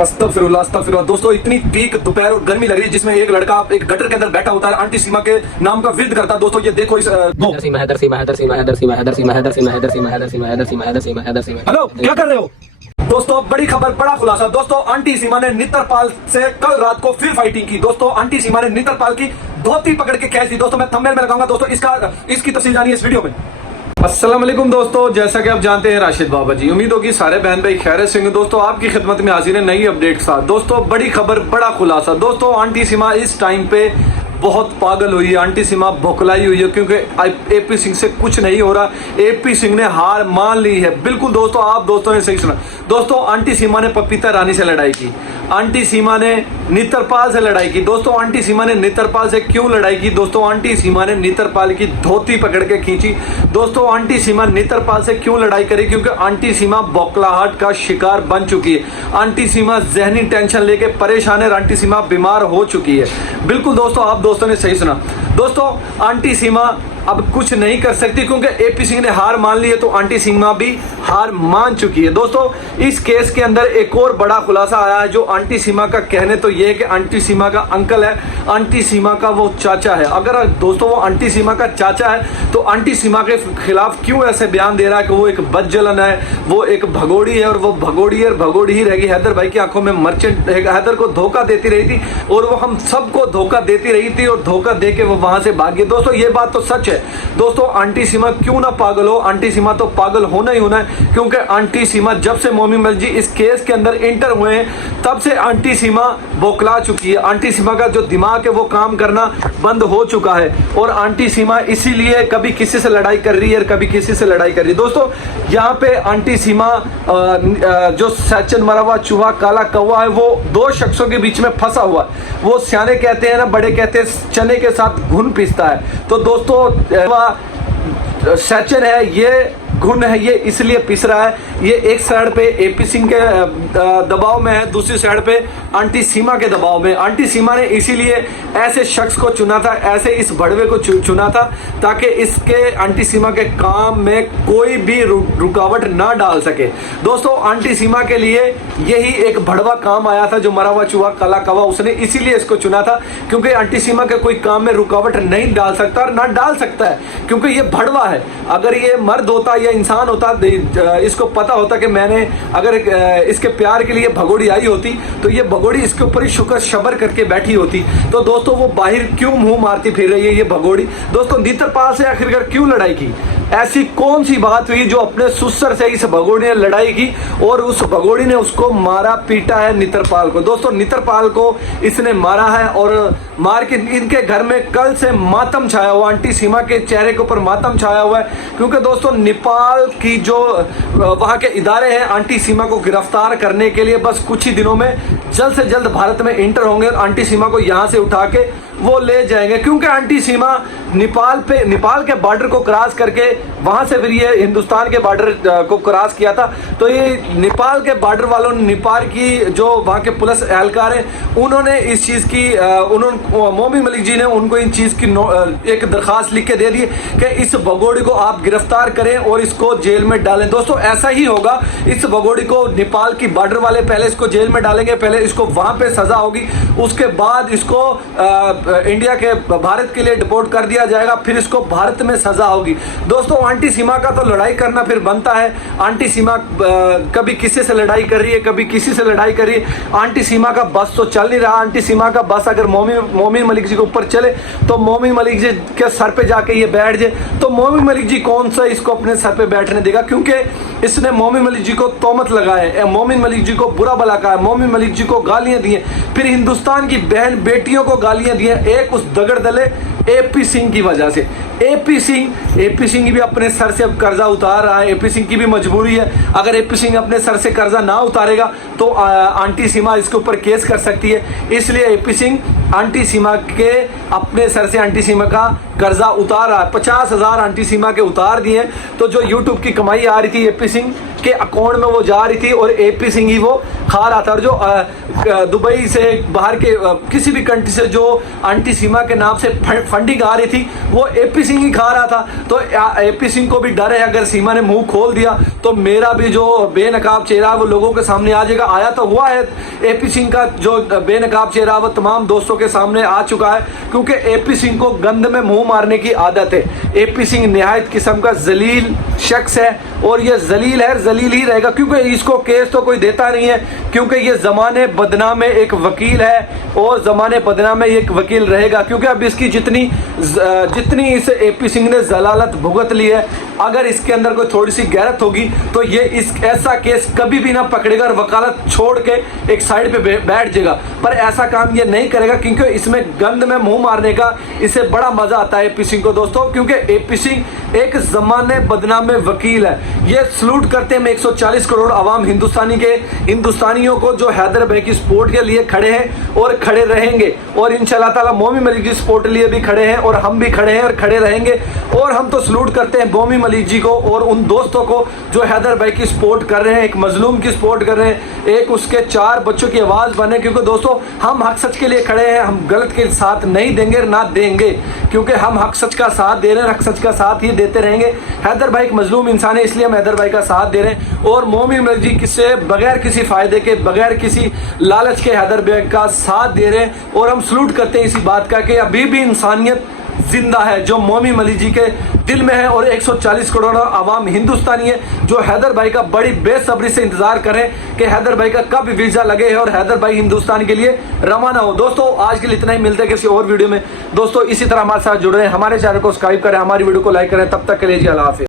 अस्तगफिरुल्लाह अस्तगफिरुल्लाह। दोस्तों इतनी पीक दोपहर और गर्मी लग रही है जिसमें एक लड़का एक गटर के अंदर बैठा होता है, आंटी सीमा के नाम का विद करता है। दोस्तों ये देखो इस हेलो क्या कर रहे हो दोस्तों? बड़ी खबर, बड़ा खुलासा। दोस्तों आंटी सीमा ने नित्रपाल से कल रात को फिर फाइटिंग की। दोस्तों आंटी सीमा ने नित्रपाल की धोती पकड़ के खींच दी। दोस्तों मैं थंबनेल में लगाऊंगा दोस्तों, इसकी तफसील जानिए इस वीडियो में। अस्सलाम वालेकुम दोस्तों, जैसा कि आप जानते हैं राशिद बाबा जी, उम्मीद होगी सारे बहन भाई खैरियत से होंगे। दोस्तों आपकी खिदमत में हाजिर है नई अपडेट के साथ। दोस्तों बड़ी खबर, बड़ा खुलासा। दोस्तों आंटी सीमा इस टाइम पे बहुत पागल हुई है, आंटी सीमा बौखलाई हुई है क्योंकि एपी सिंह से कुछ नहीं हो रहा। एपी सिंह ने हार मान ली है। बिल्कुल दोस्तों, आप दोस्तों ने सही सुना। दोस्तों आंटी सीमा ने पपीता रानी से लड़ाई की, आंटी सीमा ने नित्रपाल से लड़ाई की। दोस्तों आंटी सीमा ने नित्रपाल से क्यों लड़ाई की? दोस्तों आंटी सीमा ने नित्रपाल की धोती पकड़ के खींची। दोस्तों आंटी सीमा नित्रपाल से क्यों लड़ाई करी? क्योंकि आंटी सीमा बौखलाहट का शिकार बन चुकी है। आंटी सीमा जहनी टेंशन लेके परेशान है, आंटी सीमा बीमार हो चुकी है। बिल्कुल दोस्तों, आप दोस्तों ने सही सुना। दोस्तों आंटी सीमा अब कुछ नहीं कर सकती क्योंकि एपी सिंह ने हार मान ली है, तो आंटी सीमा भी हार मान चुकी है। दोस्तों इस केस के अंदर एक और बड़ा खुलासा आया है, जो आंटी सीमा का कहने तो ये है कि आंटी सीमा का अंकल है, आंटी सीमा का वो चाचा है। अगर दोस्तों वो आंटी सीमा का चाचा है तो आंटी सीमा के खिलाफ क्यों ऐसे बयान दे रहा है कि वो एक बदजलन है, वो एक भगोड़ी है और वो भगोड़ी है, भगोड़ी ही रहेगी। हैदर भाई की आंखों में मर्चेंट, हैदर को धोखा देती रही थी और वो हम सबको धोखा देती रही थी और धोखा दे के वो वहां से भागी। दोस्तों ये बात तो सच है। दोस्तों आंटी सीमा क्यों ना पागल हो, आंटी सीमा तो पागल होना ही होना है क्योंकि आंटी सीमा जब से मोमी मलिक जी इस केस के अंदर इंटर हुए हैं तब से आंटी सीमा बौखला चुकी है। आंटी सीमा का जो दिमाग है वो काम करना बंद हो चुका है और आंटी सीमा इसीलिए कभी किसी से लड़ाई कर रही है और कभी किसी से लड़ाई कर रही है। दोस्तों यहाँ पे आंटी सीमा जो सचिन मरा हुआ चूहा काला कौवा है वो दो शख्सों के बीच में फंसा हुआ है। वो सियाने कहते हैं ना, बड़े कहते हैं चने के साथ घुन पिसता है। तो दोस्तों सचिन है, ये घुन है, ये इसलिए पिस रहा है। ये एक साइड पे एपी सिंह के दबाव में है, दूसरी साइड पे आंटी सीमा के दबाव में। आंटी सीमा ने इसीलिए ऐसे शख्स को चुना था, ऐसे इस भड़वे को चुना था ताकि इसके आंटी सीमा के काम में कोई भी रुकावट ना डाल सके। दोस्तों आंटी सीमा के लिए यही एक भड़वा काम आया था, जो मरा हुआ चूहा काला कौवा, उसने इसीलिए इसको चुना था क्योंकि आंटी सीमा के कोई काम में रुकावट नहीं डाल सकता और ना डाल सकता है क्योंकि ये भड़वा है। अगर ये मर्द होता या इंसान होता, इसको पता होता कि मैंने अगर इसके प्यार के लिए भगोड़ी आई होती तो ये भगोड़ी इसके ऊपर ही शुक्र शबर करके बैठी होती। तो दोस्तों वो बाहर क्यों मुंह मारती फिर रही है ये भगोड़ी? दोस्तों नित्रपाल से आखिरकार क्यों लड़ाई की? ऐसी कौन सी बात हुई जो अपने सुसर से इस भगोड़ी ने लड़ाई की और उस भगोड़ी ने उसको मारा पीटा है नित्रपाल को? दोस्तों नित्रपाल को इसने मारा है और मार के इनके घर में कल से मातम छाया हुआ, आंटी सीमा के चेहरे के ऊपर मातम छाया हुआ है क्योंकि दोस्तों नेपाल की जो वहां के इदारे हैं आंटी सीमा को गिरफ्तार करने के लिए बस कुछ ही दिनों में जल्द से जल्द भारत में इंटर होंगे और आंटी सीमा को यहां से उठा के वो ले जाएंगे क्योंकि आंटी सीमा नेपाल के बॉर्डर को क्रॉस करके वहां से फिर ये हिंदुस्तान के बॉर्डर को क्रॉस किया था। तो ये नेपाल के बॉर्डर वालों ने, नेपाल की जो वहां के पुलिस एहलकार हैं, उन्होंने इस चीज की मोमी मलिक जी ने उनको इन चीज की एक दरखास्त लिख के दे दी कि इस भगोड़ी को आप गिरफ्तार करें और इसको जेल में डालें। दोस्तों ऐसा ही होगा, इस भगोड़ी को नेपाल की बॉर्डर वाले पहले इसको जेल में डालेंगे, पहले इसको वहां पे सजा होगी, उसके बाद इसको इंडिया के भारत के लिए डिपोर्ट कर दिया जाएगा, फिर इसको भारत में सजा होगी। दोस्तों आंटी सीमा का तो लड़ाई करना फिर बनता है। आंटी सीमा कभी किसी से लड़ाई कर रही है, कभी किसी से लड़ाई कर रही है। आंटी सीमा का बस तो चल नहीं रहा। आंटी सीमा का बस अगर मोमिन मलिक जी के ऊपर चले तो मोमिन मलिक जी के सर पे जाके ये बैठ जाए तो मोमिन मलिक जी कौन सा इसको अपने सर पे बैठने देगा? क्योंकि इसने मोमिन मलिक जी को तोहमत लगाए, मोमिन मलिक जी को बुरा भला कहा, मोमिन मलिक जी को गालियां दी, फिर हिंदुस्तान की बहन बेटियों को गालियां दी, एक उस दगड़ दले एपी सिंह की वजह से। एपी सिंह भी अपने सर से अब कर्जा उतार रहा है। एपी सिंह की भी मजबूरी है, अगर एपी सिंह अपने सर से कर्जा ना उतारेगा तो आंटी सीमा इसके ऊपर केस कर सकती है। इसलिए एपी सिंह आंटी सीमा के अपने सर से आंटी सीमा का कर्जा उतार रहा है। 50,000 आंटी सीमा के उतार दिए। तो जो यूट्यूब की कमाई आ रही थी एपी सिंह के अकाउंट में वो जा रही थी और एपी सिंह ही वो खा रहा था। और जो दुबई से बाहर के किसी भी कंट्री से जो आंटी सीमा के नाम से फंडिंग आ रही थी वो एपी सिंह ही खा रहा था। तो एपी सिंह को भी डर है, अगर सीमा ने मुंह खोल दिया तो मेरा भी जो बेनकाब चेहरा वो लोगों के सामने आ जाएगा। आया तो हुआ है, एपी सिंह का जो बेनकाब चेहरा वो तमाम दोस्तों के सामने आ चुका है, क्योंकि एपी सिंह को गंद में मुंह मारने की आदत है। एपी सिंह निहायत किस्म का जलील शख्स है और ये जलील है, जलील ही रहेगा, क्योंकि इसको केस तो कोई देता नहीं है, क्योंकि ये जमाने बदनाम में एक वकील है और जमाने बदनाम में एक वकील रहेगा। क्योंकि अब इसकी जितनी इस एपी सिंह ने जलालत भुगत ली है, अगर इसके अंदर कोई थोड़ी सी गैरत होगी तो ये ऐसा केस कभी भी ना पकड़ेगा और वकालत छोड़ के एक साइड पे बैठ जाएगा। पर ऐसा काम ये नहीं करेगा, क्योंकि इसमें गंद में मुंह मारने का इसे बड़ा मजा आता है एपी सिंह को दोस्तों, क्योंकि एपी सिंह एक जमाने बदनाम में वकील है। ये सलूट करते हैं 140 करोड़ आवाम हिंदुस्तानियों को जो हैदर भाई की सपोर्ट के लिए खड़े हैं और खड़े रहेंगे, और इंशाल्लाह ताला मोमी मलिक की सपोर्ट के लिए भी खड़े हैं और हम भी खड़े हैं और खड़े रहेंगे। और हम तो सलूट करते हैं मोमी मलिक जी को और उन दोस्तों को जो हैदर भाई की सपोर्ट कर रहे हैं, एक मजलूम की सपोर्ट कर रहे हैं, एक उसके 4 बच्चों की आवाज बने। क्योंकि दोस्तों हम हक सच के लिए खड़े हैं, हम गलत के साथ नहीं देंगे ना देंगे, क्योंकि हम हक सच का साथ दे रहे हैं, हक सच का साथ ही देते रहेंगे। हैदर भाई एक मजलूम इंसान है, इसलिए हम हैदर भाई का साथ दे रहे हैं। और मोमिन मलिक जी किससे बगैर किसी फायदे के, बगैर किसी लालच के हैदर भाई का साथ दे रहे हैं। और हम सलूट करते हैं इसी बात का कि अभी भी इंसानियत जिंदा है जो मोमी मलिक जी के दिल में है, और 140 करोड़ आवाम हिंदुस्तानी है जो हैदर भाई का बड़ी बेसब्री से इंतजार करें कि हैदर भाई का कब वीजा लगे है और हैदर भाई हिंदुस्तान के लिए रवाना हो। दोस्तों आज के लिए इतना ही, मिलते हैं किसी और वीडियो में। दोस्तों इसी तरह हमारे साथ जुड़ रहे हैं, हमारे चैनल को सब्सक्राइब करें, हमारी वीडियो को लाइक करें। तब तक के लिए जी अल्लाह हाफिज़।